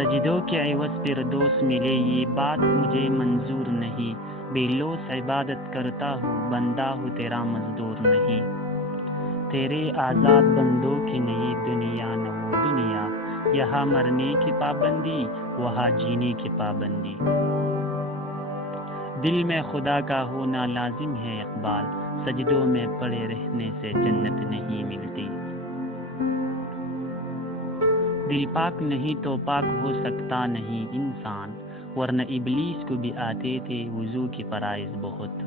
سجدوں کے عوض فردوس ملے یہ بات مجھے منظور نہیں، بے لوث عبادت کرتا ہوں بندہ ہوں تیرا مزدور نہیں۔ تیرے آزاد بندوں کی نئی دنیا نہ وہ دنیا، یہاں مرنے کی پابندی وہاں جینے کی پابندی۔ دل میں خدا کا ہونا لازم ہے اقبال، سجدوں میں پڑے رہنے سے جنت نہیں ملتی۔ دل پاک نہیں تو پاک ہو سکتا نہیں انسان، ورنہ ابلیس کو بھی آتے تھے وضو کے فرائض بہت۔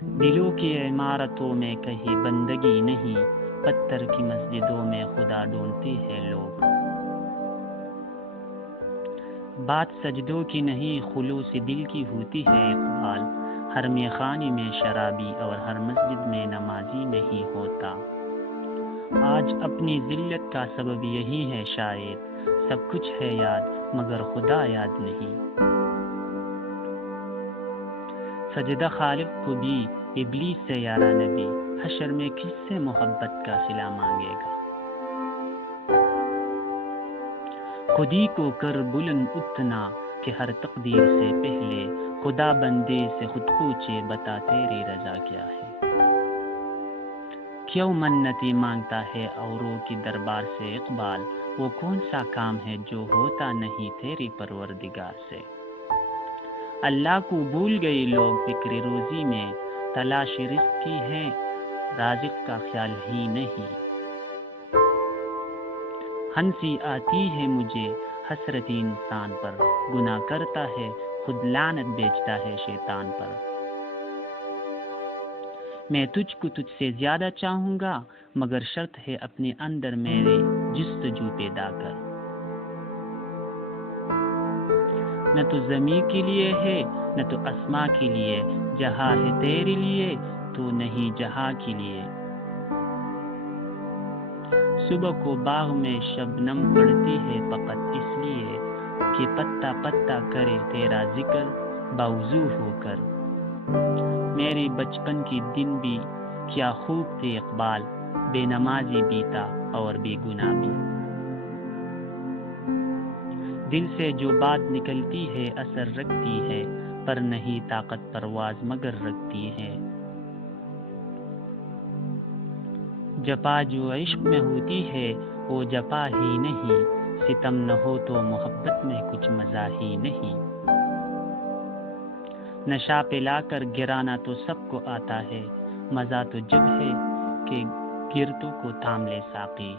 دلوں کی عمارتوں میں کہیں بندگی نہیں، پتھر کی مسجدوں میں خدا ڈھونڈتے ہیں لوگ۔ بات سجدوں کی نہیں خلوص دل کی ہوتی ہے اقبال، ہر میخانے میں شرابی اور ہر مسجد میں نمازی نہیں ہوتا۔ آج اپنی ذلت کا سبب یہی ہے شاید، سب کچھ ہے یاد مگر خدا یاد نہیں۔ سجدہ خالق کو بھی ابلیس سے یارا نبی، حشر میں کس سے محبت کا صلہ مانگے گا۔ خودی کو کر بلند اتنا کہ ہر تقدیر سے پہلے، خدا بندے سے خود پوچھے بتا تیری رضا کیا ہے۔ کیوں منتیں مانگتا ہے اوروں کی دربار سے اقبال، وہ کون سا کام ہے جو ہوتا نہیں تیری پروردگار سے۔ اللہ کو بھول گئے لوگ فکر روزی میں، تلاش رزق کی ہے رازق کا خیال ہی نہیں۔ ہنسی آتی ہے مجھے حسرت انسان پر، گناہ کرتا ہے خود لعنت بیچتا ہے شیطان پر۔ میں تجھ کو تجھ سے زیادہ چاہوں گا، مگر شرط ہے اپنے اندر میرے جستجو پیدا کر۔ نہ تو زمین کے لیے ہے نہ تو آسماں کے لیے، جہاں ہے تیرے لیے تو نہیں جہاں کے لیے۔ صبح کو باغ میں شبنم پڑتی ہے فقط اس لیے کہ پتا پتا کرے تیرا ذکر باوضو ہو کر۔ میرے بچپن کے دن بھی کیا خوب تھے اقبال، بے نمازی بیتا اور بے گناہ بھی۔ دل سے جو بات نکلتی ہے اثر رکھتی ہے، پر نہیں طاقت پرواز مگر رکھتی ہے۔ جپا جو عشق میں ہوتی ہے وہ جپا ہی نہیں، ستم نہ ہو تو محبت میں کچھ مزہ ہی نہیں۔ نشہ پلا کر گرانا تو سب کو آتا ہے، مزہ تو جب ہے کہ گرتوں کو تھام لے ساقی۔